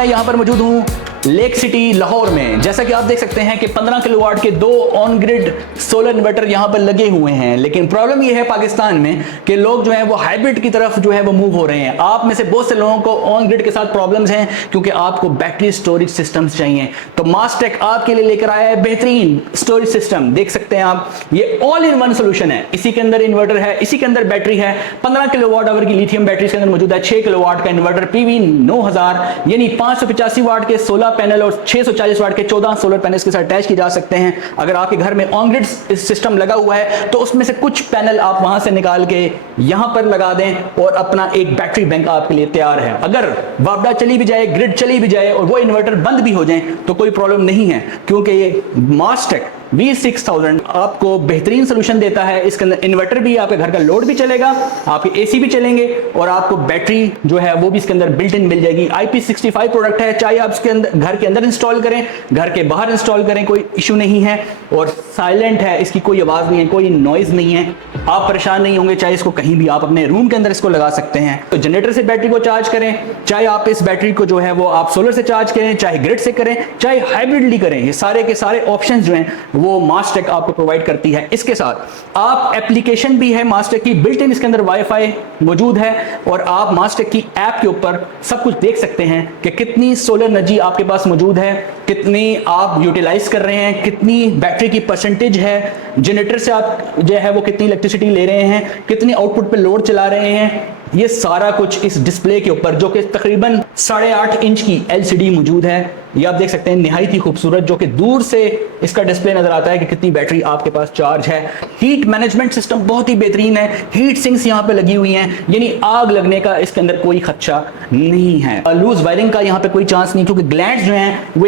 मैं यहाँ पर मौजूद हूँ लेक सिटी लाहौर में। जैसा कि आप देख सकते हैं कि 15 किलोवाट के 2 ऑन ग्रिड सोलर इन्वर्टर यहाँ पर लगे हुए हैं। लेकिन प्रॉब्लम ये है पाकिस्तान में कि लोग जो है वो हाइब्रिड की तरफ जो है वो मूव हो रहे हैं। आप में से बहुत से लोगों को ऑन ग्रिड के साथ प्रॉब्लम्स हैं क्योंकि आपको बैटरी स्टोरेज सिस्टम्स चाहिए। तो मास्टेक आपके लिए लेकर आया है बेहतरीन स्टोरेज सिस्टम। देख सकते हैं आप, ये ऑल इन वन सोल्यूशन है। इसी के अंदर इन्वर्टर है, इसी के अंदर बैटरी है। 15 किलोवाट आवर की लिथियम बैटरी के अंदर मौजूद है। 6 किलोवाट का इन्वर्टर पीवी 9000 यानी 585 वाट के 16 पैनल और 640 वाट के 14 सोलर पैनल्स के साथ अटैच की जा सकते हैं। अगर आपके घर में ऑन ग्रिड सिस्टम लगा हुआ है तो उसमें से कुछ पैनल आप वहां से निकाल के यहां पर लगा दें और अपना एक बैटरी बैंक आपके लिए तैयार है। अगर वापडा चली भी जाए, ग्रिड चली भी जाए और वो इन्वर्टर बंद भी हो जाए तो कोई प्रॉब्लम नहीं है, क्योंकि ये मास्टेक V6000 आपको बेहतरीन सोल्यूशन देता है। इसके अंदर इन्वर्टर भी, आपके घर का लोड भी चलेगा, आपके एसी भी चलेंगे और आपको बैटरी जो है वो भी इसके अंदर बिल्ट इन मिल जाएगी। IP65 प्रोडक्ट है, चाहे आप इसके अंदर घर के अंदर इंस्टॉल करें, घर के बाहर इंस्टॉल करें, कोई इशू नहीं है। और साइलेंट है, इसकी कोई आवाज नहीं है, कोई नॉइज नहीं है, आप परेशान नहीं होंगे। चाहे इसको कहीं भी आप अपने रूम के अंदर इसको लगा सकते हैं। तो जनरेटर से बैटरी को चार्ज करें, चाहे आप इस बैटरी को जो है वो आप सोलर से चार्ज करें, चाहे ग्रिड से करें, चाहे हाइब्रिडली करें, ये सारे के सारे ऑप्शंस जो हैं वो मास्टेक आपको प्रोवाइड करती है। इसके साथ आप एप्लीकेशन भी है मास्टेक की बिल्ट इन, इसके अंदर वाईफाई मौजूद है और आप मास्टेक की ऐप के ऊपर सब कुछ देख सकते हैं कि कितनी सोलर एनर्जी आपके पास मौजूद है, कितनी आप यूटिलाइज कर रहे हैं, कितनी बैटरी की परसेंटेज है, जनरेटर से आप जो है वो कितनी इलेक्ट्रिसिटी ले रहे हैं, कितनी आउटपुट पे लोड चला रहे हैं। ये सारा कुछ इस डिस्प्ले के ऊपर, जो कि तकरीबन 8.5 इंच की LCD मौजूद है, ये आप देख सकते हैं, निहायत ही खूबसूरत, जो कि दूर से इसका डिस्प्ले नजर आता है कि कितनी बैटरी आपके पास चार्ज है। हीट मैनेजमेंट सिस्टम बहुत ही बेहतरीन है। हीट सिंक्स यहाँ पे लगी हुई हैं, यानी आग लगने का इसके अंदर कोई खदशा नहीं है। लूज वायरिंग का यहाँ पे कोई चांस नहीं, क्योंकि ग्लैंड्स जो हैं वो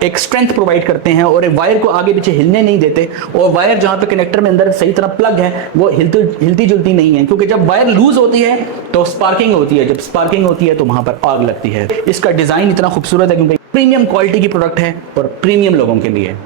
एक स्ट्रेंथ प्रोवाइड करते हैं और वायर को आगे पीछे हिलने नहीं देते। और वायर जहाँ पे कनेक्टर में अंदर सही तरह प्लग है वो हिलती जुलती नहीं है, क्योंकि जब वायर लूज होती है तो स्पार्किंग होती है, जब स्पार्किंग होती है तो वहां पर आग लगती है। इसका डिजाइन इतना खूबसूरत है क्योंकि प्रीमियम क्वालिटी की प्रोडक्ट है और प्रीमियम लोगों के लिए।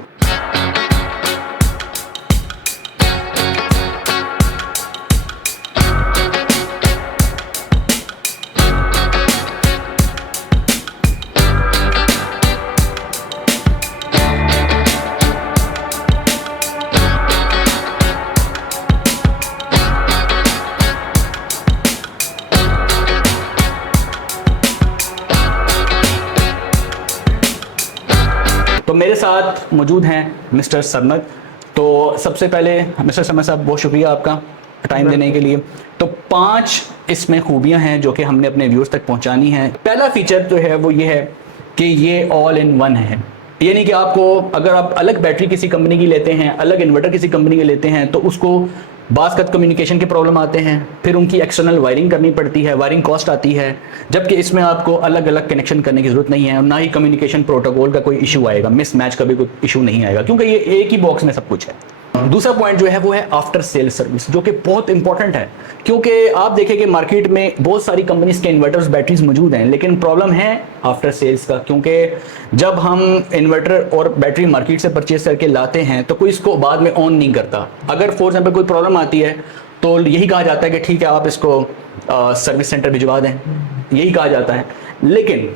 तो मेरे साथ मौजूद हैं मिस्टर सरमद। तो सबसे पहले मिस्टर सरमद साहब, बहुत शुक्रिया आपका टाइम देने के लिए। तो 5 इसमें खूबियां हैं जो कि हमने अपने व्यूअर्स तक पहुंचानी है। पहला फीचर जो है वो ये है कि ये ऑल इन वन है, यानी कि आपको अगर आप अलग बैटरी किसी कंपनी की लेते हैं, अलग इन्वर्टर किसी कंपनी के लेते हैं तो उसको बासकत कम्युनिकेशन के प्रॉब्लम आते हैं, फिर उनकी एक्सटर्नल वायरिंग करनी पड़ती है, वायरिंग कॉस्ट आती है। जबकि इसमें आपको अलग अलग कनेक्शन करने की जरूरत नहीं है और ना ही कम्युनिकेशन प्रोटोकॉल का कोई इशू आएगा, मिसमैच का भी कोई इशू नहीं आएगा, क्योंकि ये एक ही बॉक्स में सब कुछ है। दूसरा पॉइंट जो है वो है आफ्टर सेल सर्विस, जो कि बहुत इंपॉर्टेंट है, क्योंकि आप देखें कि मार्केट में बहुत सारी कंपनीज के इन्वर्टर्स बैटरीज मौजूद हैं, लेकिन प्रॉब्लम है आफ्टर सेल्स का। क्योंकि जब हम इन्वर्टर और बैटरी मार्केट से परचेज करके लाते हैं तो कोई इसको बाद में ऑन नहीं करता। अगर फॉर एग्जाम्पल कोई प्रॉब्लम आती है तो यही कहा जाता है कि ठीक है आप इसको सर्विस सेंटर भिजवा दें, यही कहा जाता है। लेकिन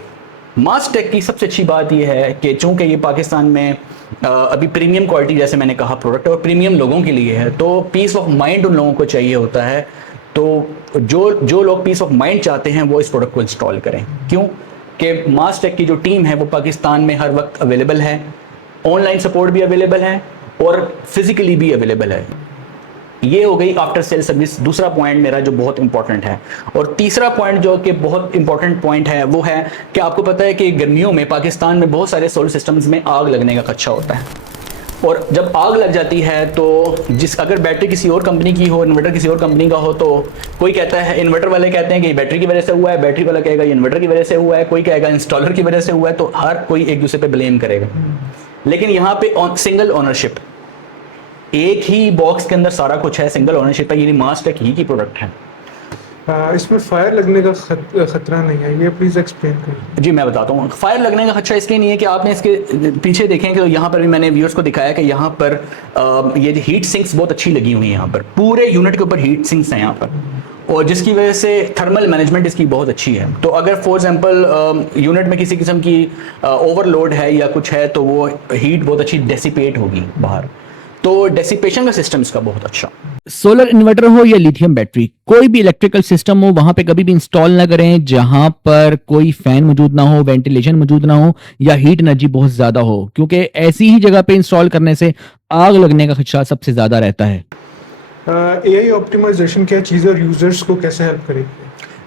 मास्टेक की सबसे अच्छी बात यह है कि चूंकि ये पाकिस्तान में अभी प्रीमियम क्वालिटी, जैसे मैंने कहा, प्रोडक्ट और प्रीमियम लोगों के लिए है, तो पीस ऑफ माइंड उन लोगों को चाहिए होता है। तो जो लोग पीस ऑफ माइंड चाहते हैं वो इस प्रोडक्ट को इंस्टॉल करें। क्यों कि मास्टेक की जो टीम है वो पाकिस्तान में हर वक्त अवेलेबल है, ऑनलाइन सपोर्ट भी अवेलेबल है और फिजिकली भी अवेलेबल है। ये हो गई आफ्टर सेल सर्विस, दूसरा पॉइंट मेरा जो बहुत इंपॉर्टेंट है। और तीसरा पॉइंट जो कि बहुत इंपॉर्टेंट पॉइंट है वो है कि आपको पता है कि गर्मियों में पाकिस्तान में बहुत सारे सोलर सिस्टम्स में आग लगने का खदशा होता है। और जब आग लग जाती है तो अगर बैटरी किसी और कंपनी की हो, इन्वर्टर किसी और कंपनी का हो, तो कोई कहता है, इन्वर्टर वाले कहते हैं कि ये बैटरी की वजह से हुआ है, बैटरी वाला कहेगा ये इन्वर्टर की वजह से हुआ है, कोई कहेगा इंस्टॉलर की वजह से हुआ है, तो हर कोई एक दूसरे पे ब्लेम करेगा। लेकिन यहाँ पे सिंगल ओनरशिप, एक ही बॉक्स के अंदर सारा कुछ है, सिंगल ओनरशिप है, यानी मास्टेक ही की प्रोडक्ट है। इसमें फायर लगने का खतरा नहीं है, ये प्लीज एक्सप्लेन करिए। जी मैं बताता हूँ। फायर लगने का खतरा इसलिए नहीं है कि आपने इसके पीछे देखें कि यहाँ पर भी मैंने व्यूअर्स को दिखाया कि यहाँ पर ये हीट सिंक्स बहुत अच्छी लगी हुई है। यहाँ पर पूरे यूनिट के ऊपर हीट सिंक्स हैं यहाँ पर, और जिसकी वजह से थर्मल मैनेजमेंट इसकी बहुत अच्छी है। तो अगर फॉर एग्जांपल यूनिट में किसी किस्म की ओवरलोड है या कुछ है तो वो हीट बहुत अच्छी डेसिपेट होगी बाहर, तो डेसिपेशन का सिस्टम इसका बहुत अच्छा। सोलर इन्वर्टर हो या लिथियम बैटरी, कोई भी इलेक्ट्रिकल सिस्टम हो वहां पे कभी भी इंस्टॉल ना करें जहां पर कोई फैन मौजूद ना हो, वेंटिलेशन मौजूद ना हो या हीट एनर्जी बहुत ज्यादा हो, क्योंकि ऐसी ही जगह पे इंस्टॉल करने से आग लगने का खदशा सबसे ज्यादा रहता है। AI ऑप्टिमाइजेशन क्या चीज़ है और यूजर्स को कैसे हेल्प करेगी?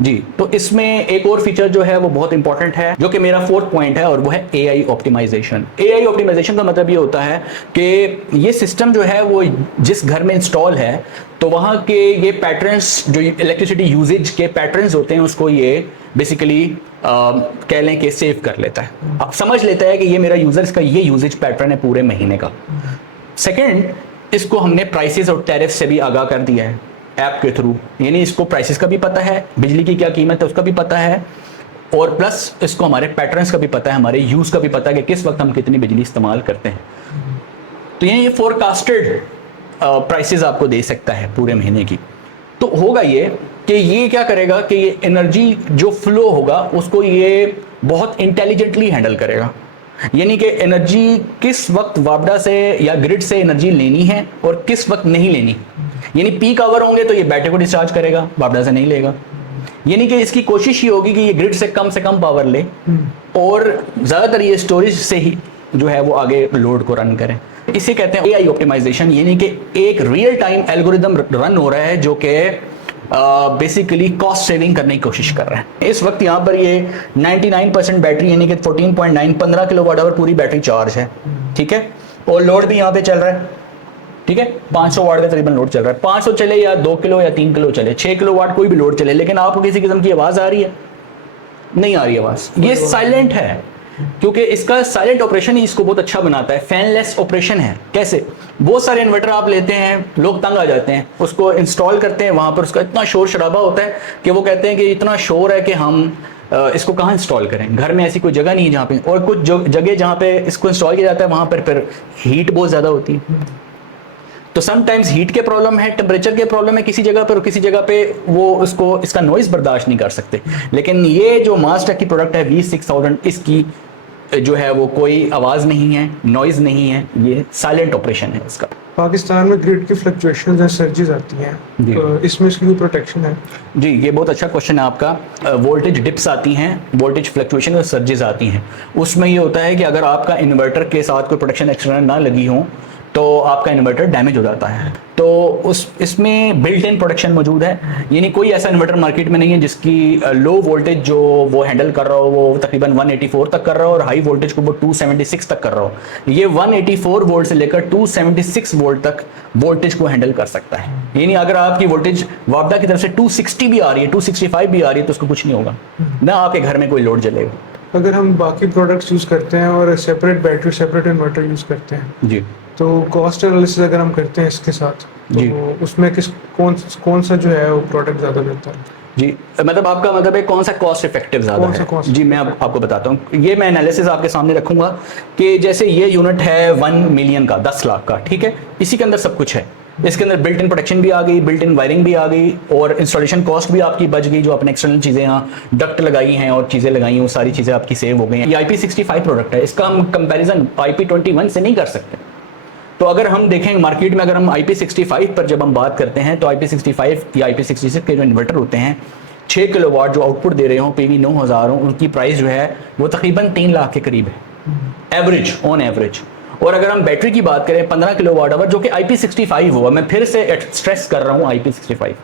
जी, तो इसमें एक और फीचर जो है वो बहुत इंपॉर्टेंट है, जो कि मेरा 4th पॉइंट है, और वो है AI ऑप्टिमाइजेशन। AI ऑप्टिमाइजेशन का मतलब ये होता है कि ये सिस्टम जो है वो जिस घर में इंस्टॉल है तो वहाँ के ये पैटर्न्स, जो इलेक्ट्रिसिटी यूजेज के पैटर्न्स होते हैं, उसको ये बेसिकली कह लें कि सेव कर लेता है। अब समझ लेता है कि ये मेरा यूजर, इसका ये यूजेज पैटर्न है पूरे महीने का। सेकेंड, इसको हमने प्राइसेस और टैरिफ से भी आगाह कर दिया है ऐप के थ्रू, यानी इसको प्राइसेस का भी पता है, बिजली की क्या कीमत है उसका भी पता है, और प्लस इसको हमारे पैटर्न्स का भी पता है, हमारे यूज़ का भी पता है कि किस वक्त हम कितनी बिजली इस्तेमाल करते हैं। तो ये फोरकास्टेड प्राइसेस आपको दे सकता है पूरे महीने की। तो होगा ये कि ये क्या करेगा कि ये एनर्जी जो फ्लो होगा उसको ये बहुत इंटेलिजेंटली हैंडल करेगा, यानी कि एनर्जी किस वक्त वापडा से या ग्रिड से एनर्जी लेनी है और किस वक्त नहीं लेनी। यानी पीक आवर होंगे तो ये बैटरी को डिस्चार्ज करेगा, वापडा से नहीं लेगा। यानी कि इसकी कोशिश ये होगी कि ये ग्रिड से कम पावर ले और ज़्यादातर ये स्टोरेज से ही जो है वो आगे लोड को रन करें। इसे कहते हैं AI ऑप्टिमाइजेशन, यानी कि एक रियल टाइम एल्गोरिदम रन हो रहा है जो कि बेसिकली कॉस्ट सेविंग करने की कोशिश कर रहे हैं। इस वक्त यहाँ पर ये 99% बैटरी, यानी कि 14.9 15 किलोवाट आवर पूरी बैटरी चार्ज है, ठीक है, और लोड भी यहाँ पे चल रहा है, ठीक है, 500 वाट का तकरीबन लोड चल रहा है। 500 चले या 2 किलो या 3 किलो चले, 6 किलो वाट कोई भी लोड चले, लेकिन आपको किसी किस्म की आवाज़ आ रही है? नहीं आ रही आवाज़। ये साइलेंट है, क्योंकि इसका साइलेंट ऑपरेशन ही इसको बहुत अच्छा बनाता है। फैनलेस ऑपरेशन है। कैसे? बहुत सारे इन्वर्टर आप लेते हैं, लोग तंग आ जाते हैं, उसको इंस्टॉल करते हैं, वहाँ पर उसका इतना शोर शराबा होता है कि वो कहते हैं कि इतना शोर है कि हम इसको कहाँ इंस्टॉल करें, घर में ऐसी कोई जगह नहीं है जहाँ पे, और कुछ जगह जहाँ पे इसको इंस्टॉल किया जाता है वहाँ पर फिर हीट बहुत ज़्यादा होती है। तो समटाइम्स हीट के प्रॉब्लम है, टेम्परेचर के प्रॉब्लम है किसी जगह पर, और किसी जगह पे वो उसको इसका नॉइज़ बर्दाश्त नहीं कर सकते। लेकिन ये जो मास्टर की प्रोडक्ट है V6000, इसकी जो है वो कोई आवाज़ नहीं है, नॉइज़ नहीं है, ये साइलेंट ऑपरेशन है इसका। पाकिस्तान में ग्रिड की फ्लक्चुएशंस या सर्जेस आती हैं, तो इसमें इसकी कोई प्रोटेक्शन है? जी, ये बहुत अच्छा क्वेश्चन है आपका। वोल्टेज डिप्स आती हैं, वोल्टेज फ्लक्चुएशन और सर्जेस आती हैं। उसमें ये होता है कि अगर आपका इन्वर्टर के साथ कोई प्रोटेक्शन एक्सटर्नल ना लगी हो तो आपका इन्वर्टर डैमेज हो जाता है। तो इसमें बिल्ट इन प्रोटेक्शन मौजूद है, यानी कोई ऐसा इन्वर्टर मार्केट में नहीं है जिसकी लो वोल्टेज जो वो हैंडल कर रहा हो वो तकरीबन 184 तक कर रहा हो और हाई वोल्टेज को वो 276 तक कर रहा हो। ये 184 वोल्ट से लेकर 276 वोल्ट तक वोल्टेज को हैंडल कर सकता है। यानी अगर आपकी वोल्टेज वापडा की तरफ से 260 भी आ रही है, 265 भी आ रही है, तो उसको कुछ नहीं होगा, ना आपके घर में कोई लोड जलेगा। अगर हम बाकी प्रोडक्ट्स यूज़ करते हैं और separate battery separate inverter use करते हैं, जी, तो कॉस्ट एनालिसिस अगर हम करते हैं इसके साथ, तो उसमें कौन सा जो है वो प्रोडक्ट ज़्यादा बेहतर है? जी, मतलब आपका मतलब है कौन सा कॉस्ट इफेक्टिव ज़्यादा है? जी, मैं आपको बताता हूँ। ये मैं एनालिसिस आपके सामने रखूंगा कि जैसे ये यूनिट है 1 मिलियन का, 10 लाख का, ठीक है, इसी के अंदर सब कुछ है। इसके अंदर बिल्ट इन प्रोटेक्शन भी आ गई, बिल्ट इन वायरिंग भी आ गई, और इंस्टॉलेशन कॉस्ट भी आपकी बच गई। जो आपने एक्सटर्नल चीज़ें यहाँ डक्ट लगाई हैं और चीज़ें लगाई हैं, वो सारी चीज़ें आपकी सेव हो गई हैं। ये IP65 प्रोडक्ट है, इसका हम कंपेरिजन IP21 से नहीं कर सकते। तो अगर हम देखें मार्केट में, अगर हम IP65 पर जब हम बात करते हैं तो IP65 या IP66 के जो इन्वर्टर होते हैं 6 किलोवाट जो आउटपुट दे रहे हो, PV 9000 हो, उनकी प्राइस जो है वो तकरीबन 3 लाख के करीब है, एवरेज, ऑन एवरेज। और अगर हम बैटरी की बात करें 15 किलोवाट आवर जो कि IP65 हुआ, मैं फिर से स्ट्रेस कर रहा हूँ IP65,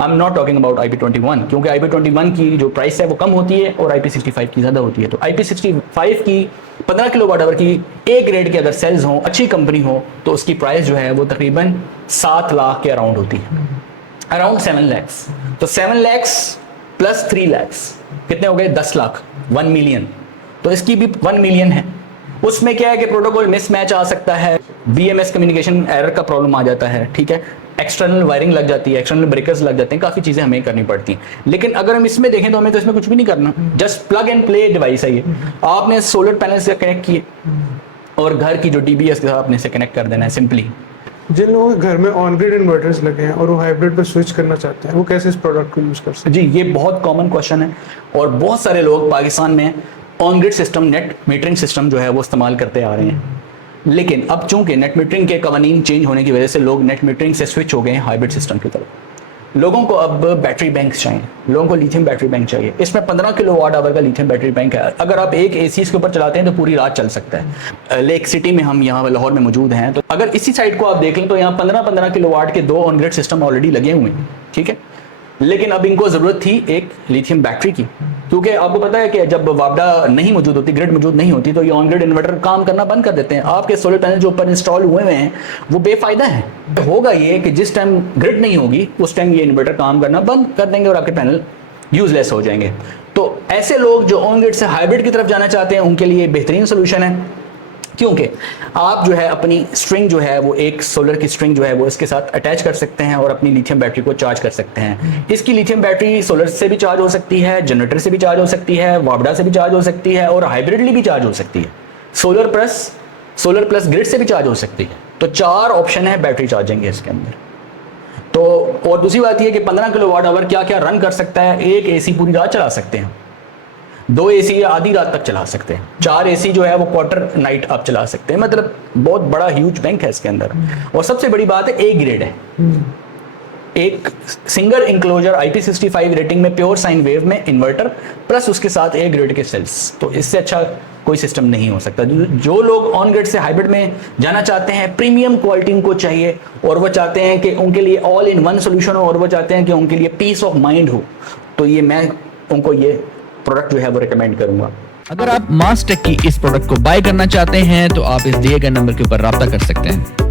I am not talking about IP21, क्योंकि IP21 की जो प्राइस है वो कम होती है और IP65 की ज़्यादा होती है। तो IP65 की 15 किलोवाट आवर की A ग्रेड के अगर सेल्स हों, अच्छी कंपनी हो, तो उसकी प्राइस जो है वो तकरीबन 7 लाख के अराउंड होती है, अराउंड 7 लैक्स। तो 7 लैक्स प्लस 3 लैक्स कितने हो गए? 10 लाख, 1 मिलियन। तो इसकी भी 1 मिलियन है। उसमें क्या है कि प्रोटोकॉल मिसमैच आ सकता है, BMS कम्युनिकेशन एरर का प्रॉब्लम आ जाता है, ठीक है, एक्सटर्नल वायरिंग लग जाती है, एक्सटर्नल ब्रेकर्स लग जाते हैं, काफ़ी चीज़ें हमें करनी पड़ती हैं। लेकिन अगर हम इसमें देखें तो हमें तो इसमें कुछ भी नहीं करना, just plug and play device है ये। आपने सोलर पैनल से कनेक्ट किए और घर की जो DBS के साथ आपने इसे कनेक्ट कर देना है सिंपली। जिन लोगों के घर में ऑन ग्रिड इन्वर्टर्स लगे हैं और वो हाइब्रिड पर स्विच करना चाहते हैं, वो कैसे इस प्रोडक्ट को यूज कर सकते जी, ये बहुत कॉमन क्वेश्चन है और बहुत सारे लोग पाकिस्तान में on grid system, net metering system जो है वो इस्तेमाल करते आ रहे हैं। लेकिन अब चूंकि नेट मीटरिंग के कवानीन चेंज होने की वजह से लोग नेट मीटरिंग से स्विच हो गए हैं हाइब्रिड सिस्टम की तरफ। लोगों को अब बैटरी बैंक चाहिए, लोगों को लिथियम बैटरी बैंक चाहिए। इसमें 15 किलोवाट आवर का लिथियम बैटरी बैंक है। अगर आप एक एसी इसके ऊपर चलाते हैं तो पूरी रात चल सकता है। लेक सिटी में हम यहाँ लाहौर में मौजूद हैं, तो अगर इसी साइड को आप देख लें तो यहाँ 15-15 किलोवाट के 2 ऑन ग्रिड सिस्टम ऑलरेडी लगे हुए हैं, ठीक है। लेकिन अब इनको ज़रूरत थी एक लिथियम बैटरी की, क्योंकि आपको पता है कि जब वापडा नहीं मौजूद होती, ग्रिड मौजूद नहीं होती, तो ये ऑन ग्रिड इन्वर्टर काम करना बंद कर देते हैं। आपके सोलर पैनल जो ऊपर इंस्टॉल हुए हुए हैं वो बेफायदा हैं। होगा ये कि जिस टाइम ग्रिड नहीं होगी उस टाइम ये इन्वर्टर काम करना बंद कर देंगे और आपके पैनल यूजलेस हो जाएंगे। तो ऐसे लोग जो ऑन ग्रिड से हाइब्रिड की तरफ जाना चाहते हैं उनके लिए बेहतरीन सोल्यूशन है, क्योंकि आप जो है अपनी स्ट्रिंग जो है वो एक सोलर की स्ट्रिंग जो है वो इसके साथ अटैच कर सकते हैं और अपनी लिथियम बैटरी को चार्ज कर सकते हैं। इसकी लिथियम बैटरी सोलर से भी चार्ज हो सकती है, जनरेटर से भी चार्ज हो सकती है, वापडा से भी चार्ज हो सकती है और हाइब्रिडली भी चार्ज हो सकती है। सोलर प्लस ग्रिड से भी चार्ज हो सकती है। तो 4 ऑप्शन है बैटरी चार्जिंग के इसके अंदर। तो और दूसरी बात यह कि 15 किलोवाट आवर क्या क्या रन कर सकता है। एक एसी पूरी रात चला सकते हैं, 2 एसी आधी रात तक चला सकते हैं, 4 एसी जो है वो क्वार्टर नाइट आप चला सकते हैं। मतलब बहुत बड़ा ह्यूज बैंक है इसके अंदर। और सबसे बड़ी बात है ए ग्रेड है, एक सिंगल इंक्लोजर IP65 रेटिंग में प्योर साइन वेव में इन्वर्टर प्लस उसके साथ ए ग्रेड के सेल्स। तो इससे अच्छा कोई सिस्टम नहीं हो सकता। जो लोग ऑन ग्रिड से हाइब्रिड में जाना चाहते हैं, प्रीमियम क्वालिटी उनको चाहिए और वो चाहते हैं कि उनके लिए ऑल इन वन सोल्यूशन हो और वो चाहते हैं कि उनके लिए पीस ऑफ माइंड हो, तो ये मैं उनको ये प्रोडक्ट जो है वो रिकमेंड करूंगा। अगर आप मास्टेक की इस प्रोडक्ट को बाय करना चाहते हैं तो आप इस दिए गए नंबर के ऊपर राब्ता कर सकते हैं।